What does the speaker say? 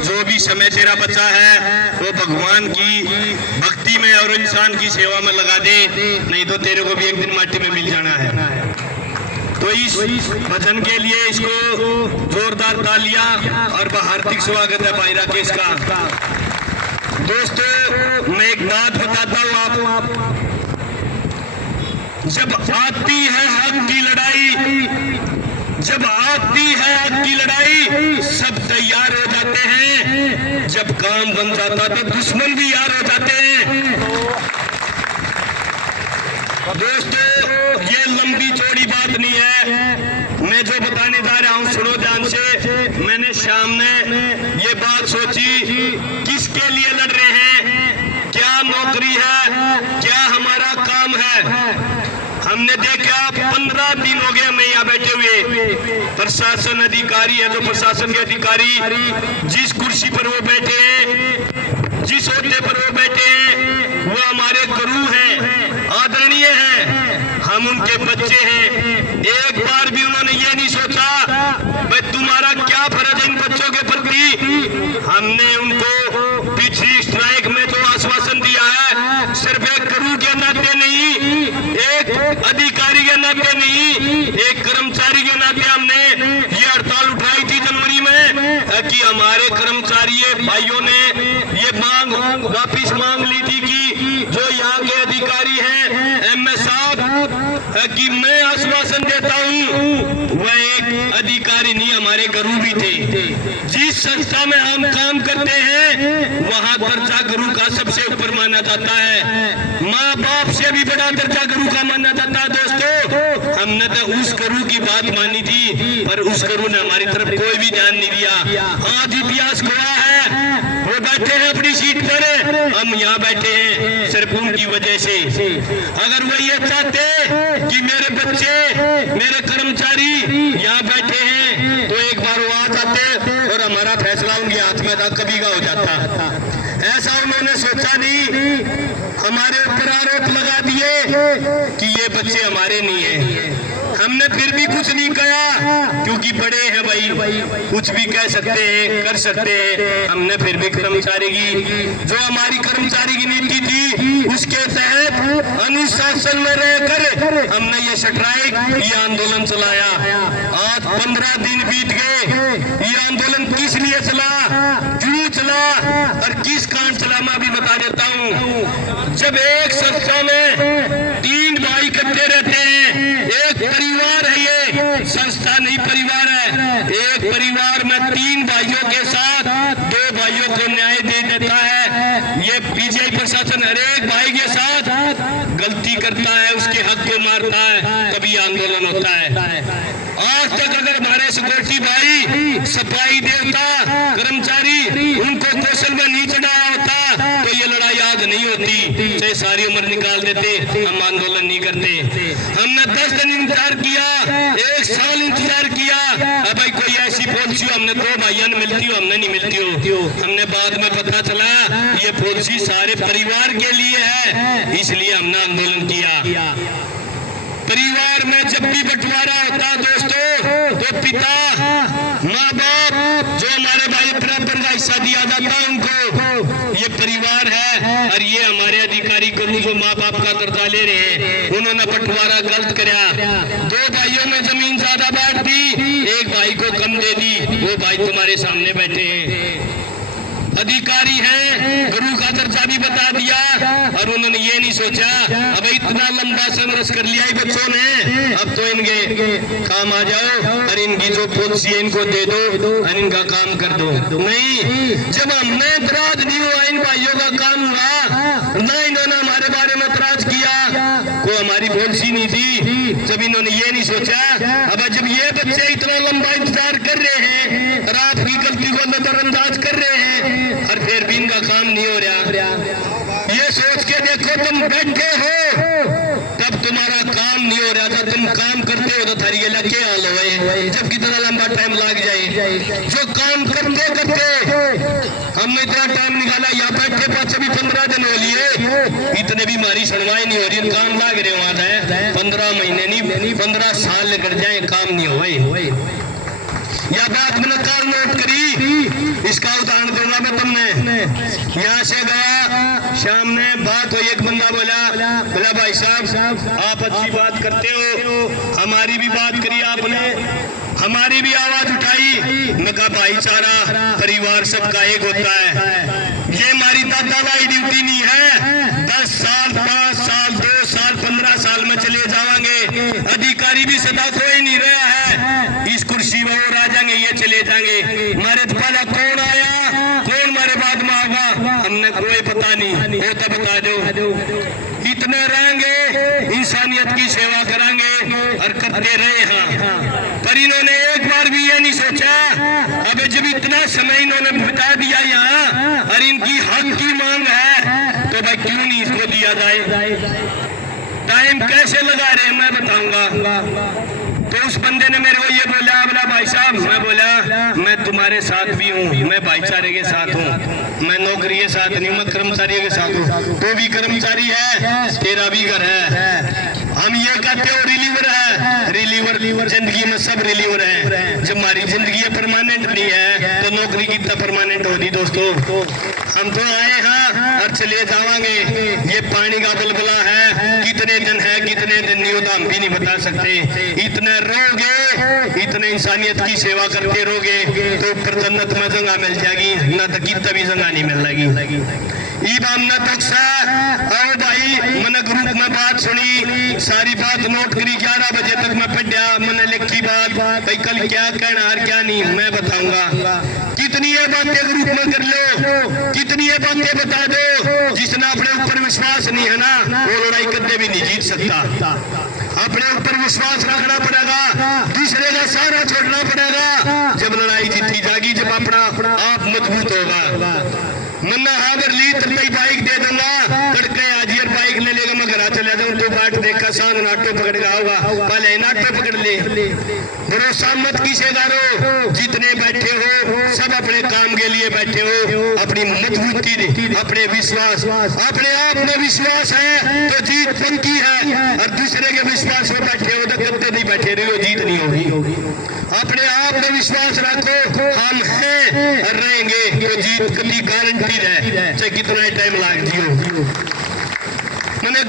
जो भी समय तेरा बचा है वो भगवान की भक्ति में और इंसान की सेवा में लगा दे, नहीं तो तेरे को भी एक दिन माटी में मिल जाना है। तो इस भजन के लिए इसको जोरदार तालियां और हार्दिक स्वागत है भाई राकेश का। दोस्तों मैं एक बात बताता हूँ, आप जब आती है हक की लड़ाई, जब आती है हक की लड़ाई सब तैयार हो जाते हैं, जब काम बन जाता तो दुश्मन भी यार हो जाते हैं। दोस्तों ये लंबी चौड़ी बात नहीं है, मैं जो बताने जा रहा हूं सुनो ध्यान से। मैंने शाम में ये बात सोची, किसके लिए लड़ रहे हैं, क्या नौकरी है, क्या हमारा काम है। हमने देखा 15 दिन हो गए हमें यहाँ बैठे हुए, प्रशासन अधिकारी है, जो प्रशासन के अधिकारी जिस कुर्सी पर वो बैठे हैं, जिस ओहदे पर वो बैठे हैं, वो हमारे गुरु हैं, आदरणीय हैं, हम उनके बच्चे हैं। एक बार भी उन्होंने ये नहीं सोचा भाई तुम्हारा क्या फर्ज है इन बच्चों के प्रति। हमने उनको पिछली स्ट्राइक में जो आश्वासन दिया है, सिर्फ एक गुरु के नाते नहीं, एक अधिकारी के नाते नहीं, एक कर्मचारी के नाते हमने ये हड़ताल उठाई थी जनवरी में कि हमारे कर्मचारी भाइयों ने ये मांग वापिस मांग ली थी कि जो यहाँ के अधिकारी हैं एमएस साहब, कि मैं आश्वासन देता हूँ, वह एक अधिकारी नहीं हमारे गुरु भी थे। जिस संस्था में हम काम करते हैं वहाँ दर्जा गुरु का सबसे ऊपर माना जाता है, माँ बाप से भी बड़ा दर्जा गुरु का माना जाता है। दोस्तों हमने तो उस गुरु की बात मानी थी, पर उस गुरु ने हमारी तरफ कोई भी ध्यान नहीं दिया। आज इतिहास गवाह है, वो बैठे हैं अपनी सीट पर, हम यहाँ बैठे हैं सिर्फ उनकी वजह से। अगर वो ये चाहते कि मेरे बच्चे, मेरे कर्मचारी यहाँ बैठे हैं, तो एक बार वो आ जाते और हमारा फैसला उनके हाथ में था, कभी का हो जाता। ऐसा उन्होंने सोचा नहीं, हमारे ऊपर आरोप लगा दिए कि ये बच्चे हमारे नहीं है। हमने फिर भी कुछ नहीं कहा, क्योंकि बड़े हैं भाई, कुछ भी कह सकते हैं, कर सकते हैं। हमने फिर भी कर्मचारी की, जो हमारी कर्मचारी की नीति थी उसके तहत अनुशासन में रहकर हमने ये स्ट्राइक, ये आंदोलन चलाया। आज 15 दिन बीत गए, ये आंदोलन किस लिए चला, क्यों चला और किस कारण चला, मैं अभी बता देता हूँ। जब एक संस्था में 3 भाई इकट्ठे रहते हैं, एक परिवार है, ये संस्था नहीं परिवार है, एक परिवार में 3 भाइयों के साथ 2 भाइयों को न्याय दे देता है। ये बीजेपी प्रशासन हर एक भाई के साथ गलती करता है, उसके हक को मारता है, तभी आंदोलन होता है। आज तक अगर हमारे सिक्योरिटी भाई, सफाई देवता, कर्मचारी उनको कौशल में नहीं चढ़ाया होता तो ये लड़ाई आज नहीं होती, चाहे सारी उम्र निकाल देते, हम आंदोलन नहीं करते। हमने 10 दिन इंतजार किया, 1 साल इंतजार किया, अब भाई कोई ऐसी पॉलिसी हमने 2 भाइयों ने मिलती हो, हमने नहीं मिलती हो। हमने बाद में पता चला ये पॉलिसी सारे परिवार के लिए है, इसलिए हमने आंदोलन किया। परिवार में जब भी बंटवारा होता दोस्तों, तो पिता, माँ बाप, जो हमारे भाई बराबर का हिस्सा दिया जाता उनको, ये परिवार है। और ये हमारे अधिकारी गुरु जो माँ बाप का दर्जा ले रहे हैं, उन्होंने बंटवारा गलत कराया। 2 भाइयों में जमीन ज्यादा बांट दी, एक भाई को कम दे दी, वो भाई तुम्हारे सामने बैठे हैं, अधिकारी हैं, गुरु का दर्जा भी बता दिया, और उन्होंने ये नहीं सोचा अब इतना लंबा संघर्ष कर लिया बच्चों ने, अब तो इनके काम आ जाओ और इनकी जो पॉलिसी है इनको दे दो और इनका काम कर दो। नहीं, जब हमने इतराज नहीं हुआ, इन भाइयों का काम हुआ ना, इन्होंने हमारे बारे में इतराज किया, कोई हमारी पॉलिसी नहीं थी। जब इन्होंने ये नहीं सोचा, अब जब ये बच्चे इतना लंबा इंतजार कर रहे हैं और आपकी गलती को नजरअंदाज कर रहे हैं और फिर भी इनका काम नहीं हो रहा, ये सोच के देखो तुम बैठे हो तब तुम्हारा काम नहीं हो रहा था, तुम काम करते हो तो थारी ये लगे हाल हो, जब कितना लंबा टाइम लग जाए। जो काम करते करते हमने इतना टाइम निकाला, यहाँ बैठे पास अभी 15 दिन हो लिए, इतने भी हमारी सुनवाई नहीं हो रही, काम लाग रहे वहां है 15 महीने नहीं 15 साल लेकर जाए, काम नहीं हो। यह बात मैंने काल नोट करी, इसका उदाहरण दूंगा मैं तुमने। यहाँ से गया, शाम में बात हुई, एक बंदा बोला भाई साहब आप अच्छी बात करते हो, हमारी भी बात करी आपने, हमारी भी आवाज उठाई। मैं कहा भाईचारा परिवार सबका एक होता है, ये हमारी दादालाई ड्यूटी नहीं है। 10 साल 5 साल 2 साल 15 साल में चले जावांगे, अधिकारी भी सदा कोई नहीं रहा है, इस कुर्सी में और आ जाएंगे, ये चले जाएंगे। हमारे पहला कौन आया, कौन हमारे बाद में आगा, हमने कोई पता नहीं, वो तो बता दो। इतने रहेंगे, इंसानियत की सेवा करेंगे और करते रहे। हाँ, पर इन्होंने एक बार भी ये नहीं सोचा, अब जब इतना समय इन्होंने बिता दिया यहाँ और इनकी हक की मांग है तो भाई क्यों नहीं इसको दिया जाए। टाइम कैसे लगा रहे हैं मैं बताऊंगा। तो उस बंदे ने मेरे को ये बोला भाई साहब, मैं बोला मैं तुम्हारे साथ भी हूँ, मैं भाईचारे के साथ हूँ, मैं नौकरी के साथ नहीं, मैं कर्मचारी के साथ हूँ। तो भी कर्मचारी है, तेरा भी घर है, हम ये कहते हो रिलीवर है, रिलीवर जिंदगी में सब रिलीवर है। जब हमारी जिंदगी परमानेंट नहीं है तो नौकरी कितना परमानेंट होगी दोस्तों। हम तो आए हैं और चले जावांगे, ये पानी का बुलबुला है, कितने दिन है कितने दिन नहीं होता हम भी नहीं बता सकते। इतने रहोगे, इतने इंसानियत की सेवा करते रहोगे तो ऊपर जन्नत में जगह मिल जाएगी, न तो कितना भी जगह नहीं मिल लगी। आओ भाई, मैंने ग्रुप में बात सुनी, सारी बात नोट करी, 11 बजे तक मैं पढ़ा, मैंने लिखी बात भाई कल क्या कहना और क्या नहीं मैं बताऊंगा। कितनी ये बातें ग्रुप में कर लो, कितनी ये बातें बता दो, जिसने अपने ऊपर विश्वास नहीं है ना वो लड़ाई कदे भी नहीं जीत सकता। अपने ऊपर विश्वास रखना पड़ेगा, दूसरे का सहारा छोड़ना पड़ेगा, जब लड़ाई जीती जाएगी, जब अपना आप मजबूत होगा। मन्ना हागर ली तब बाइक दे दूंगा, तड़के हाजिर बाइक ले लेगा, मैं घर चले जाऊं तो बाट देखा सांग नाटो पकड़ गया होगा, पहले नाटो पकड़ ले। भरोसा मत किसे करो, जितने बैठे हो सब अपने काम के लिए बैठे हो, अपनी मजबूती अपने विश्वास, अपने आप में विश्वास है तो जीत पक्की है, और दूसरे के विश्वास में बैठे हो तो कभी नहीं बैठे रहो, जीत नहीं होगी। अपने आप में विश्वास रखो, हम हैं और रहेंगे तो जीत कभी गारंटी है, चाहे कितना टाइम लाग जियो। मैंने